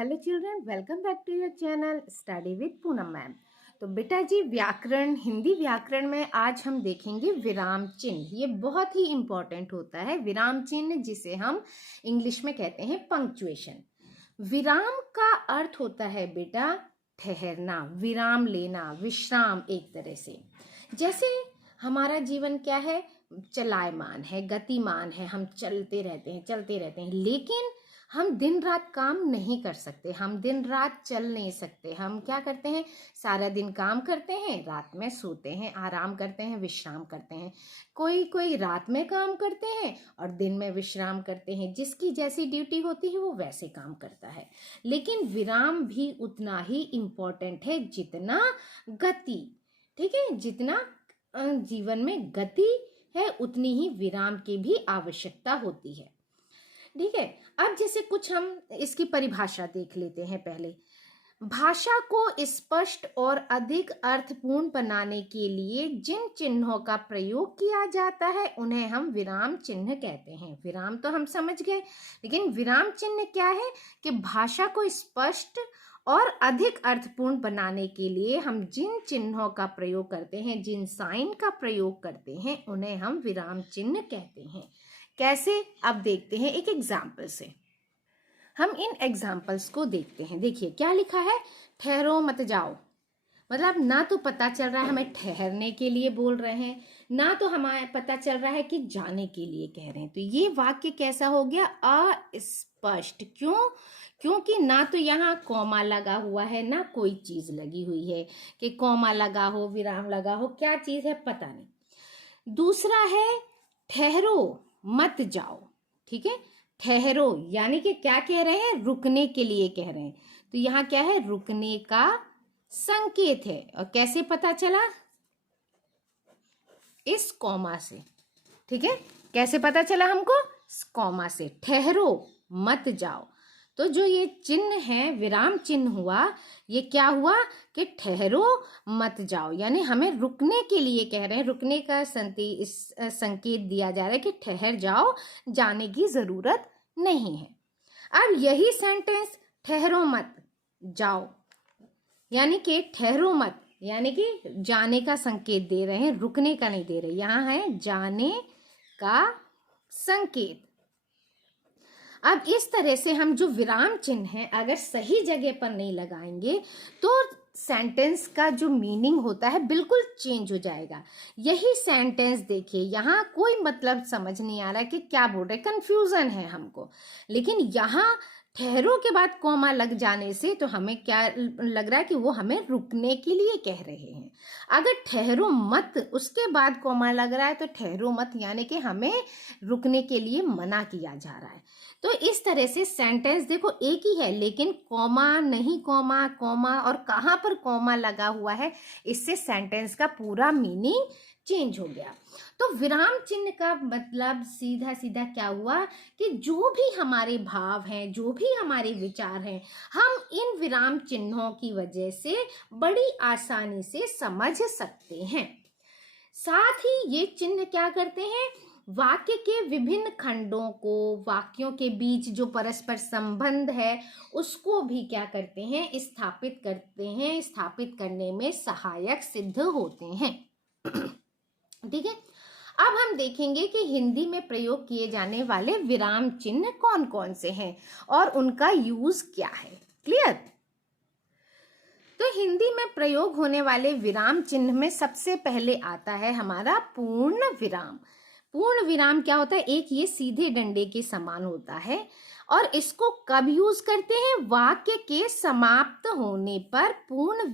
Hello children, welcome back to your channel study with Poonam ma'am. तो बेटा जी, व्याकरण, हिंदी व्याकरण में आज हम देखेंगे विराम चिन्ह। ये बहुत ही इंपॉर्टेंट होता है विराम चिन्ह, जिसे हम इंग्लिश में कहते हैं पंक्चुएशन। विराम का अर्थ होता है बेटा ठहरना, विराम लेना, विश्राम। एक तरह से जैसे हमारा जीवन क्या है, चलायमान है, गतिमान है, हम चलते रहते हैं, लेकिन हम दिन रात काम नहीं कर सकते, हम दिन रात चल नहीं सकते। हम क्या करते हैं, सारा दिन काम करते हैं, रात में सोते हैं, आराम करते हैं, विश्राम करते हैं। कोई रात में काम करते हैं और दिन में विश्राम करते हैं। जिसकी जैसी ड्यूटी होती है वो वैसे काम करता है। लेकिन विराम भी उतना ही इम्पोर्टेंट है जितना गति। ठीक है, जितना जीवन में गति है उतनी ही विराम की भी आवश्यकता होती है। ठीक है, अब जैसे कुछ हम इसकी परिभाषा देख लेते हैं। पहले, भाषा को स्पष्ट और अधिक अर्थपूर्ण बनाने के लिए जिन चिन्हों का प्रयोग किया जाता है उन्हें हम विराम चिन्ह कहते हैं। विराम तो हम समझ गए, लेकिन विराम चिन्ह क्या है कि भाषा को स्पष्ट और अधिक अर्थपूर्ण बनाने के लिए हम जिन चिन्हों का प्रयोग करते हैं, जिन साइन का प्रयोग करते हैं, उन्हें हम विराम चिन्ह कहते हैं। कैसे, अब देखते हैं एक एग्जाम्पल से। हम इन एग्जाम्पल्स को देखते हैं। देखिए क्या लिखा है, ठहरो मत जाओ। मतलब ना तो पता चल रहा है हमें ठहरने के लिए बोल रहे हैं, ना तो हमें पता चल रहा है कि जाने के लिए कह रहे हैं। तो ये वाक्य कैसा हो गया, अस्पष्ट। क्यों? क्योंकि ना तो यहाँ कॉमा लगा हुआ है, ना कोई चीज लगी हुई है कि कॉमा लगा हो, विराम लगा हो, क्या चीज है पता नहीं। दूसरा है ठहरो मत जाओ। ठीक है, ठहरो यानी कि क्या कह रहे हैं, रुकने के लिए कह रहे हैं। तो यहाँ क्या है, रुकने का संकेत है। और कैसे पता चला, इस कॉमा से। ठीक है, कैसे पता चला हमको, कॉमा से। ठहरो मत जाओ, तो जो ये चिन्ह है, विराम चिन्ह हुआ, ये क्या हुआ कि ठहरो मत जाओ, यानी हमें रुकने के लिए कह रहे हैं, रुकने का संकेत दिया जा रहा है कि ठहर जाओ, जाने की जरूरत नहीं है। अब यही सेंटेंस ठहरो मत जाओ यानी कि ठहरो मत यानी कि जाने का संकेत दे रहे हैं, रुकने का नहीं दे रहे। यहां है जाने का संकेत। अब इस तरह से हम जो विराम चिन्ह है अगर सही जगह पर नहीं लगाएंगे तो सेंटेंस का जो मीनिंग होता है बिल्कुल चेंज हो जाएगा। यही सेंटेंस देखिए, यहाँ कोई मतलब समझ नहीं आ रहा है कि क्या बोल रहे, कंफ्यूजन है हमको। लेकिन यहाँ ठहरो के बाद कॉमा लग जाने से तो हमें क्या लग रहा है कि वो हमें रुकने के लिए कह रहे हैं। अगर ठहरो मत उसके बाद कॉमा लग रहा है तो ठहरो मत यानी कि हमें रुकने के लिए मना किया जा रहा है। तो इस तरह से सेंटेंस देखो एक ही है, लेकिन कॉमा नहीं, कॉमा कॉमा और कहाँ पर कॉमा लगा हुआ है, इससे सेंटेंस का पूरा मीनिंग चेंज हो गया। तो विराम चिन्ह का मतलब सीधा सीधा क्या हुआ कि जो भी हमारे भाव हैं, जो भी हमारे विचार हैं, हम इन विराम चिन्हों की वजह से बड़ी आसानी से समझ सकते हैं। साथ ही ये चिन्ह क्या करते हैं, वाक्य के विभिन्न खंडों को, वाक्यों के बीच जो परस्पर संबंध है उसको भी क्या करते हैं, स्थापित करते हैं, स्थापित करने में सहायक सिद्ध होते हैं। ठीक है, अब हम देखेंगे कि हिंदी में प्रयोग किए जाने वाले विराम चिन्ह कौन कौन से हैं और उनका यूज क्या है। क्लियर? तो हिंदी में प्रयोग होने वाले विराम चिन्ह में सबसे पहले आता है हमारा पूर्ण विराम। पूर्ण विराम क्या होता है, एक ये सीधे डंडे के समान होता है और इसको कब यूज करते हैं, वाक्य के समाप्त होने पर पूर्ण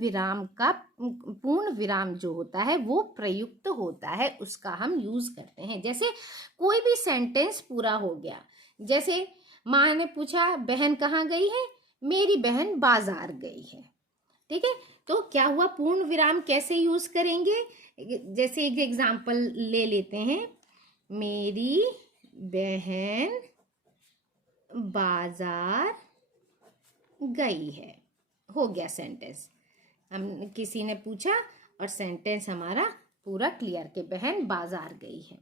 विराम जो होता है वो प्रयुक्त होता है, उसका हम यूज करते हैं। जैसे कोई भी सेंटेंस पूरा हो गया, जैसे माँ ने पूछा बहन कहाँ गई है, मेरी बहन बाजार गई है। ठीक है, तो क्या हुआ, पूर्ण विराम कैसे यूज करेंगे, जैसे एक एग्जांपल ले लेते हैं, मेरी बहन बाजार गई है, हो गया सेंटेंस। हम किसी ने पूछा और सेंटेंस हमारा पूरा क्लियर के बहन बाजार गई है।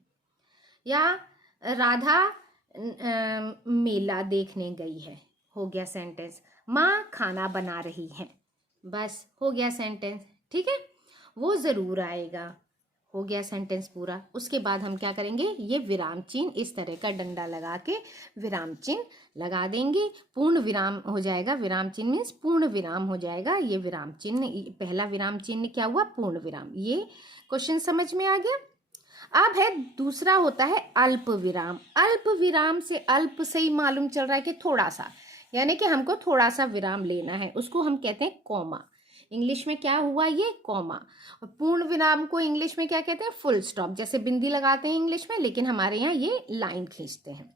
या राधा मेला देखने गई है, हो गया सेंटेंस। माँ खाना बना रही है। बस हो गया सेंटेंस, ठीक है। वो ज़रूर आएगा, हो गया सेंटेंस पूरा। उसके बाद हम क्या करेंगे, ये विराम चिन्ह इस तरह का डंडा लगा के विराम चिन्ह लगा देंगे। पूर्ण विराम हो जाएगा, विराम चिन्ह मीन्स पूर्ण विराम हो जाएगा। ये विराम चिन्ह, पहला विराम चिन्ह क्या हुआ, पूर्ण विराम। ये क्वेश्चन समझ में आ गया। अब है दूसरा होता है अल्प विराम। अल्प विराम से अल्प से ही मालूम चल रहा है कि थोड़ा सा, यानी कि हमको थोड़ा सा विराम लेना है, उसको हम कहते हैं कॉमा। इंग्लिश में क्या हुआ, ये कॉमा। और पूर्ण विराम को इंग्लिश में क्या कहते हैं, फुल स्टॉप। जैसे बिंदी लगाते हैं इंग्लिश में, लेकिन हमारे यहाँ ये लाइन खींचते हैं।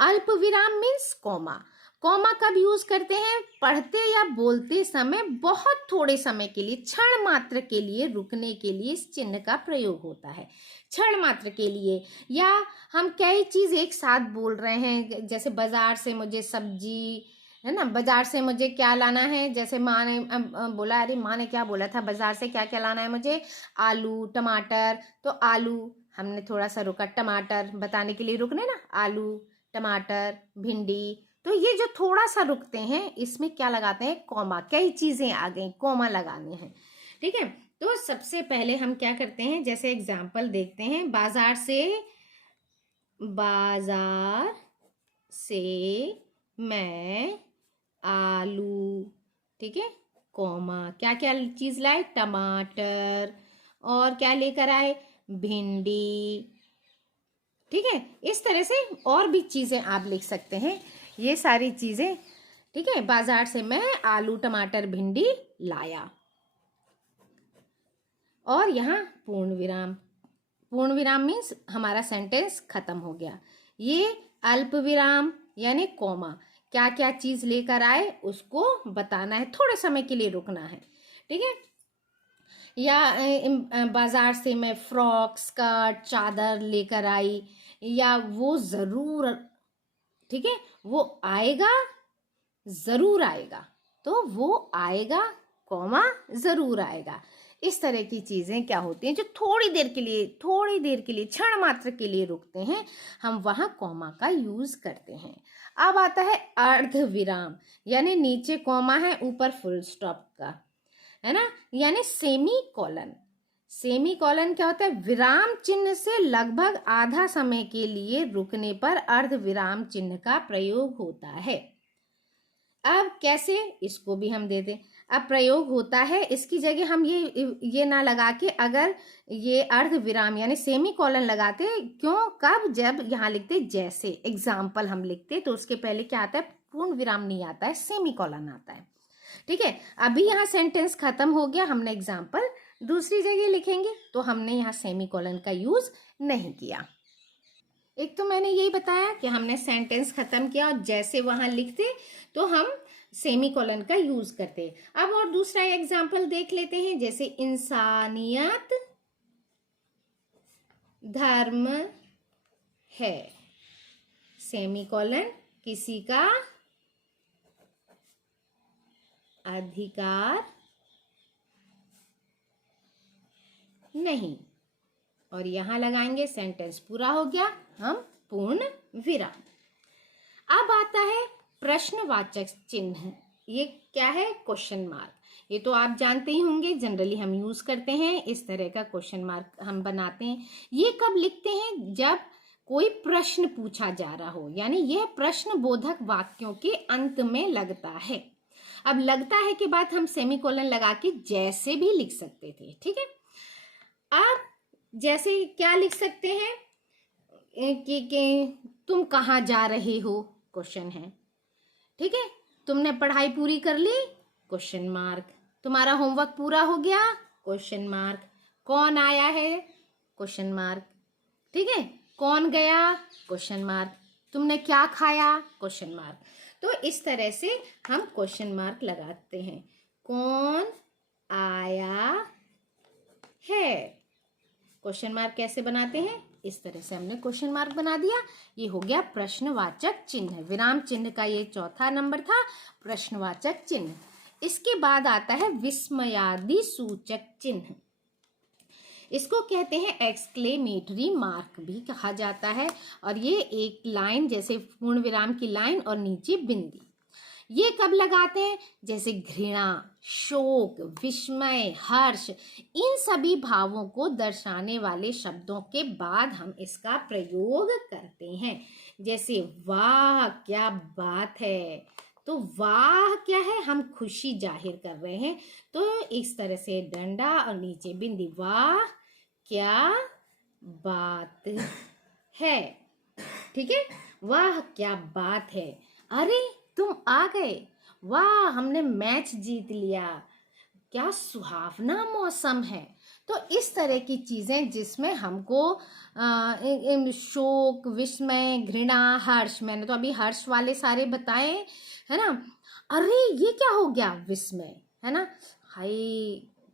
अल्प विराम मीन्स कॉमा। कॉमा कब यूज करते हैं, पढ़ते या बोलते समय बहुत थोड़े समय के लिए, क्षण मात्र के लिए रुकने के लिए इस चिन्ह का प्रयोग होता है। क्षण मात्र के लिए, या हम कई चीज एक साथ बोल रहे हैं, जैसे बाजार से मुझे सब्जी, है ना, बाजार से मुझे क्या लाना है। जैसे माँ ने बोला, अरे माँ ने क्या बोला था, बाजार से क्या क्या लाना है मुझे, आलू टमाटर। तो आलू हमने थोड़ा सा रुका, टमाटर बताने के लिए रुकने ना, आलू टमाटर भिंडी। तो ये जो थोड़ा सा रुकते हैं, इसमें क्या लगाते हैं, कॉमा। कई चीजें आ गई, कॉमा लगाने हैं, ठीक है। तो सबसे पहले हम क्या करते हैं, जैसे एग्जाम्पल देखते हैं, बाजार से मैं आलू, ठीक है, कॉमा, क्या क्या चीज लाए, टमाटर, और क्या लेकर आए, भिंडी, ठीक है। इस तरह से और भी चीजें आप लिख सकते हैं, ये सारी चीजें, ठीक है। बाजार से मैं आलू टमाटर भिंडी लाया, और यहाँ पूर्ण विराम। पूर्ण विराम मीन्स हमारा सेंटेंस खत्म हो गया। ये अल्प विराम यानी कॉमा, क्या क्या चीज लेकर आए उसको बताना है, थोड़े समय के लिए रुकना है, ठीक है। या बाजार से मैं फ्रॉक स्कर्ट चादर लेकर आई, या वो जरूर, ठीक है, वो आएगा, जरूर आएगा, तो वो आएगा कॉमा जरूर आएगा। इस तरह की चीजें क्या होती हैं, जो थोड़ी देर के लिए क्षण मात्र के लिए रुकते हैं, हम वहां कॉमा का यूज करते हैं। अब आता है अर्ध विराम, यानी नीचे कॉमा है, ऊपर फुल स्टॉप का, है ना, यानी सेमी कॉलन। सेमी कॉलन क्या होता है, विराम चिन्ह से लगभग आधा समय के लिए रुकने पर अर्ध विराम चिन्ह का प्रयोग होता है। अब कैसे, इसको भी हम दे दें। अब प्रयोग होता है, इसकी जगह हम ये ना लगा के अगर ये अर्ध विराम यानी सेमी कॉलन लगाते, क्यों, कब, जब यहाँ लिखते जैसे एग्जाम्पल हम लिखते, तो उसके पहले क्या आता है, पूर्ण विराम नहीं आता है, सेमी कॉलन आता है, ठीक है। अभी यहाँ सेंटेंस खत्म हो गया, हमने एग्जाम्पल दूसरी जगह लिखेंगे, तो हमने यहाँ सेमी कॉलन का यूज नहीं किया। एक तो मैंने यही बताया कि हमने सेंटेंस खत्म किया और जैसे वहां लिखते तो हम सेमी कॉलन का यूज करते। अब और दूसरा एग्जाम्पल देख लेते हैं, जैसे इंसानियत धर्म है, सेमी कॉलन, किसी का अधिकार नहीं, और यहां लगाएंगे, सेंटेंस पूरा हो गया, हम पूर्ण विराम। अब आता है प्रश्नवाचक चिन्ह, ये क्या है, क्वेश्चन मार्क। ये तो आप जानते ही होंगे, जनरली हम यूज करते हैं, इस तरह का क्वेश्चन मार्क हम बनाते हैं। ये कब लिखते हैं, जब कोई प्रश्न पूछा जा रहा हो, यानी यह प्रश्न बोधक वाक्यों के अंत में लगता है। अब लगता है के बाद हम सेमीकोलन लगा के जैसे भी लिख सकते थे, ठीक है। अब जैसे क्या लिख सकते हैं कि तुम कहाँ जा रहे हो, क्वेश्चन है, ठीक है। तुमने पढ़ाई पूरी कर ली, क्वेश्चन मार्क। तुम्हारा होमवर्क पूरा हो गया, क्वेश्चन मार्क। कौन आया है, क्वेश्चन मार्क, ठीक है। कौन गया, क्वेश्चन मार्क। तुमने क्या खाया, क्वेश्चन मार्क। तो इस तरह से हम क्वेश्चन मार्क लगाते हैं। कौन आया है, क्वेश्चन मार्क कैसे बनाते हैं, इस तरह से हमने क्वेश्चन मार्क बना दिया। ये हो गया प्रश्नवाचक चिन्ह। विराम चिन्ह का ये चौथा नंबर था, प्रश्नवाचक चिन्ह। इसके बाद आता है विस्मयादि सूचक चिन्ह। इसको कहते हैं एक्सक्लेमेटरी मार्क भी कहा जाता है, और ये एक लाइन जैसे पूर्ण विराम की लाइन और नीचे बिंदी, ये कब लगाते हैं? जैसे घृणा, शोक, विस्मय, हर्ष, इन सभी भावों को दर्शाने वाले शब्दों के बाद हम इसका प्रयोग करते हैं। जैसे वाह क्या बात है, तो वाह क्या है? हम खुशी जाहिर कर रहे हैं, तो इस तरह से डंडा और नीचे बिंदी, वाह क्या बात है। ठीक है, वाह क्या बात है, अरे तुम आ गए, वाह हमने मैच जीत लिया, क्या सुहावना मौसम है। तो इस तरह की चीजें जिसमें हमको शोक, विस्मय, घृणा, हर्ष, मैंने तो अभी हर्ष वाले सारे बताए है ना। अरे ये क्या हो गया? विस्मय, है ना, हाय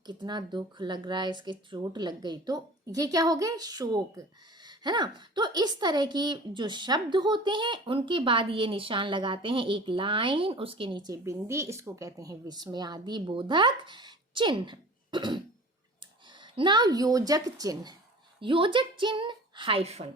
कितना दुख लग रहा है, इसके चोट लग गई, तो ये क्या हो गए? शोक, है ना। तो इस तरह की जो शब्द होते हैं उनके बाद ये निशान लगाते हैं, एक लाइन, उसके नीचे बिंदी, इसको कहते हैं विस्मयादि बोधक चिन्ह। नाउ योजक चिन्ह, योजक चिन्ह हाइफन,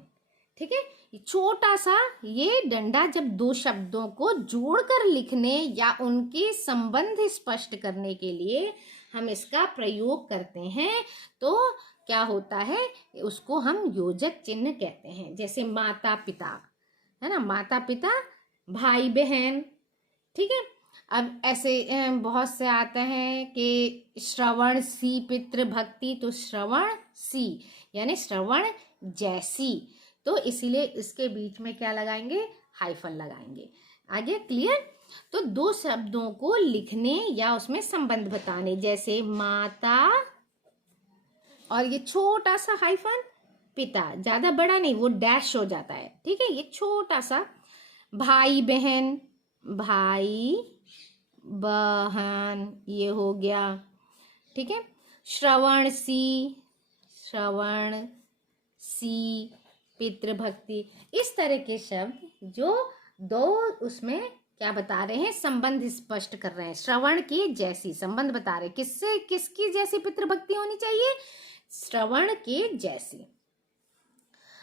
ठीक है, छोटा सा ये डंडा जब दो शब्दों को जोड़कर लिखने या उनके संबंध स्पष्ट करने के लिए हम इसका प्रयोग करते हैं, तो क्या होता है? उसको हम योजक चिन्ह कहते हैं। जैसे माता पिता, है ना, माता पिता, भाई बहन, ठीक है। अब ऐसे बहुत से आते हैं कि श्रवण सी पितृ भक्ति, तो श्रवण सी यानी श्रवण जैसी, तो इसीलिए इसके बीच में क्या लगाएंगे? हाइफन लगाएंगे। आगे क्लियर? तो दो शब्दों को लिखने या उसमें संबंध बताने, जैसे माता और ये छोटा सा हाइफन पिता, ज्यादा बड़ा नहीं, वो डैश हो जाता है, ठीक है, ये छोटा सा, भाई बहन, भाई बहन, ये हो गया, ठीक है। श्रवण सी, श्रवण सी, पितृभक्ति, इस तरह के शब्द जो दो उसमें क्या बता रहे हैं? संबंध स्पष्ट कर रहे हैं। श्रवण की जैसी संबंध बता रहे, किससे किसकी जैसी पितृभक्ति होनी चाहिए? श्रवण के जैसी।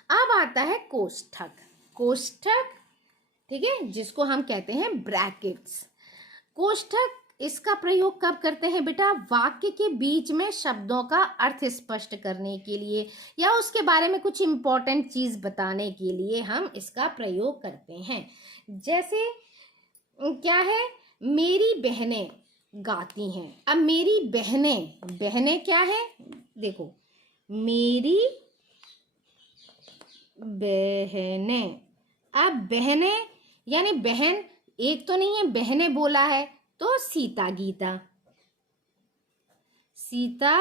अब आता है कोष्ठक, कोष्ठक, ठीक है, जिसको हम कहते हैं ब्रैकेट्स। कोष्ठक, इसका प्रयोग कब करते हैं बेटा? वाक्य के बीच में शब्दों का अर्थ स्पष्ट करने के लिए या उसके बारे में कुछ इंपॉर्टेंट चीज बताने के लिए हम इसका प्रयोग करते हैं। जैसे क्या है? मेरी बहनें गाती हैं। अब मेरी बहनें, बहनें क्या है? देखो, मेरी बहनें, अब बहनें यानी बहन एक तो नहीं है, बहनें बोला है, तो सीता गीता, सीता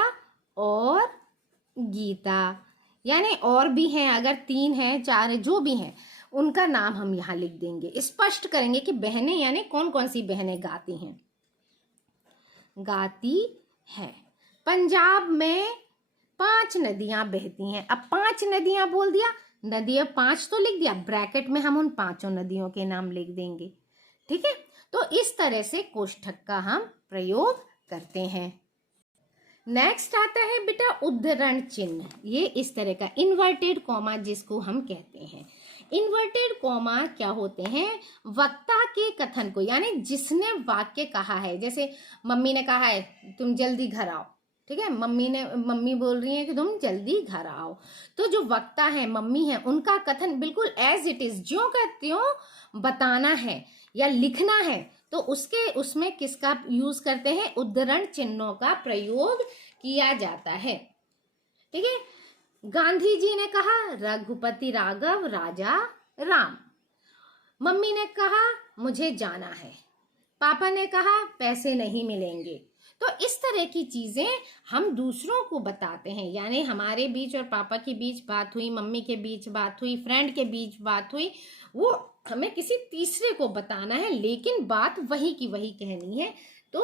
और गीता, यानी और भी हैं, अगर 3 हैं 4 हैं, जो भी हैं उनका नाम हम यहाँ लिख देंगे, स्पष्ट करेंगे कि बहनें यानी कौन कौन सी बहनें गाती हैं, गाती हैं। पंजाब में 5 नदियां बहती हैं। अब 5 नदियां बोल दिया, नदियां 5 तो लिख दिया, ब्रैकेट में हम उन 5 नदियों के नाम लिख देंगे, ठीक है। तो इस तरह से कोष्ठक का हम प्रयोग करते हैं। नेक्स्ट आता है बेटा उद्धरण चिन्ह। ये इस तरह का इन्वर्टेड कॉमा जिसको हम कहते हैं। इन्वर्टेड कॉमा क्या होते हैं? वक्ता के कथन को, यानी जिसने वाक्य कहा है, जैसे मम्मी ने कहा है तुम जल्दी घर आओ, ठीक है, मम्मी बोल रही है कि तुम जल्दी घर आओ, तो जो वक्ता है, मम्मी है, उनका कथन बिल्कुल एज इट इज, ज्यों का त्यों बताना है या लिखना है, तो उसमें किसका यूज करते हैं? उद्धरण चिन्हों का प्रयोग किया जाता है, ठीक है। गांधी जी ने कहा रघुपति राघव राजा राम, मम्मी ने कहा मुझे जाना है, पापा ने कहा पैसे नहीं मिलेंगे। तो इस तरह की चीजें हम दूसरों को बताते हैं, यानी हमारे बीच और पापा के बीच बात हुई, मम्मी के बीच बात हुई, फ्रेंड के बीच बात हुई, वो हमें किसी तीसरे को बताना है, लेकिन बात वही की वही कहनी है, तो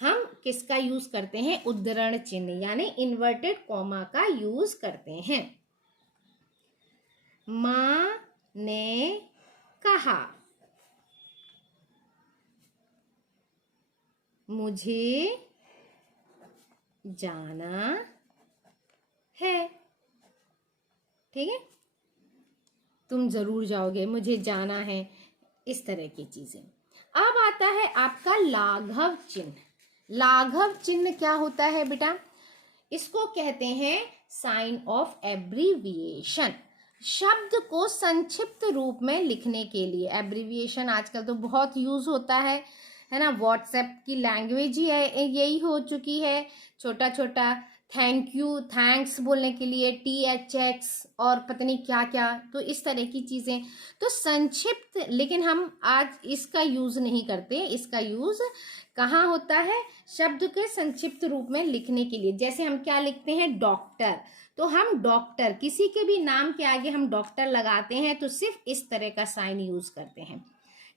हम किसका यूज करते हैं? उद्धरण चिन्ह यानी इन्वर्टेड कॉमा का यूज करते हैं। माँ ने कहा मुझे जाना है, ठीक है, तुम जरूर जाओगे, मुझे जाना है, इस तरह की चीजें। अब आता है आपका लाघव चिन्ह। लाघव चिन्ह क्या होता है बेटा? इसको कहते हैं साइन ऑफ एब्रीविएशन। शब्द को संक्षिप्त रूप में लिखने के लिए एब्रीविएशन आजकल तो बहुत यूज होता है ना। व्हाट्सएप की लैंग्वेज ही यही हो चुकी है। छोटा छोटा थैंक यू, थैंक्स बोलने के लिए THX और पता नहीं क्या क्या, तो इस तरह की चीज़ें तो संक्षिप्त, लेकिन हम आज इसका यूज़ नहीं करते। इसका यूज़ कहाँ होता है? शब्द के संक्षिप्त रूप में लिखने के लिए। जैसे हम क्या लिखते हैं? डॉक्टर, तो हम डॉक्टर, किसी के भी नाम के आगे हम डॉक्टर लगाते हैं तो सिर्फ इस तरह का साइन यूज करते हैं।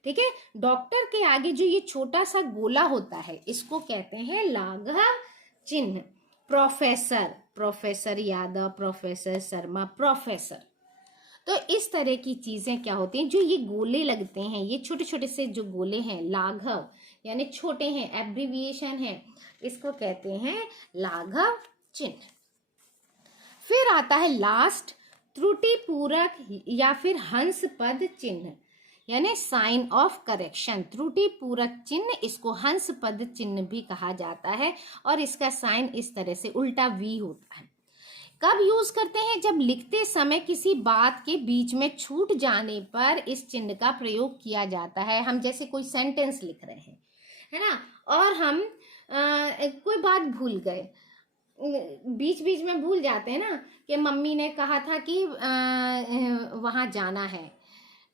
ठीक है, डॉक्टर के आगे जो ये छोटा सा गोला होता है इसको कहते हैं लाघव चिन्ह। Professor, professor Yadav, professor Sharma, professor. तो इस तरह की चीजें क्या होती हैं, जो ये गोले लगते हैं, ये छोटे छोटे से जो गोले हैं, लाघव यानी छोटे हैं, एब्रीविएशन है, इसको कहते हैं लाघव चिन्ह। फिर आता है लास्ट त्रुटि पूरक या फिर हंस पद चिन्ह, यानी साइन ऑफ करेक्शन। त्रुटि पूरक चिन्ह, इसको हंस पद चिन्ह भी कहा जाता है और इसका साइन इस तरह से उल्टा V होता है। कब यूज करते हैं? जब लिखते समय किसी बात के बीच में छूट जाने पर इस चिन्ह का प्रयोग किया जाता है। हम जैसे कोई सेंटेंस लिख रहे हैं, है ना, और हम कोई बात भूल गए, बीच बीच में भूल जाते हैं ना, कि मम्मी ने कहा था कि वहां जाना है।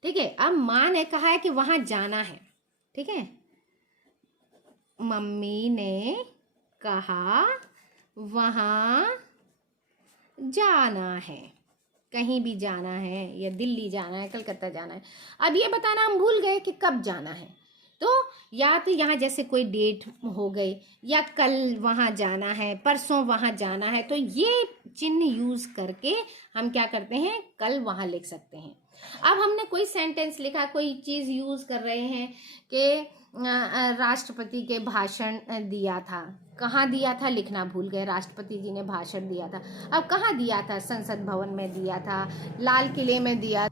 ठीक है, अब माँ ने कहा है कि वहां जाना है। ठीक है, मम्मी ने कहा वहां जाना है, कहीं भी जाना है, या दिल्ली जाना है, कलकत्ता जाना है। अब ये बताना हम भूल गए कि कब जाना है, तो या तो यहाँ जैसे कोई डेट हो गई, या कल वहाँ जाना है, परसों वहाँ जाना है, तो ये चिन्ह यूज करके हम क्या करते हैं? कल वहाँ लिख सकते हैं। अब हमने कोई सेंटेंस लिखा, कोई चीज़ यूज कर रहे हैं कि राष्ट्रपति के भाषण दिया था, कहाँ दिया था लिखना भूल गए, राष्ट्रपति जी ने भाषण दिया था। अब कहाँ दिया था? संसद भवन में दिया था, लाल किले में दिया,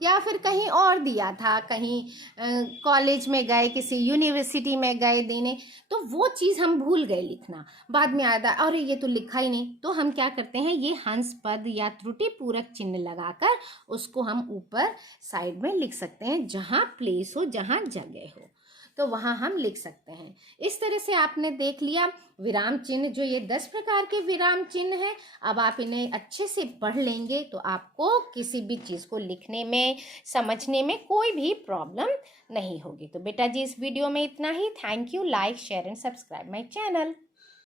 या फिर कहीं और दिया था, कहीं कॉलेज में गए, किसी यूनिवर्सिटी में गए देने, तो वो चीज़ हम भूल गए लिखना। बाद में याद आया, अरे ये तो लिखा ही नहीं, तो हम क्या करते हैं? ये हंस पद या त्रुटि पूरक चिन्ह लगाकर उसको हम ऊपर साइड में लिख सकते हैं, जहाँ प्लेस हो, जहाँ जगह हो, तो वहाँ हम लिख सकते हैं। इस तरह से आपने देख लिया विराम चिन्ह, जो ये 10 प्रकार के विराम चिन्ह हैं। अब आप इन्हें अच्छे से पढ़ लेंगे तो आपको किसी भी चीज़ को लिखने में, समझने में कोई भी प्रॉब्लम नहीं होगी। तो बेटा जी, इस वीडियो में इतना ही। Thank you. Like, share and subscribe my channel.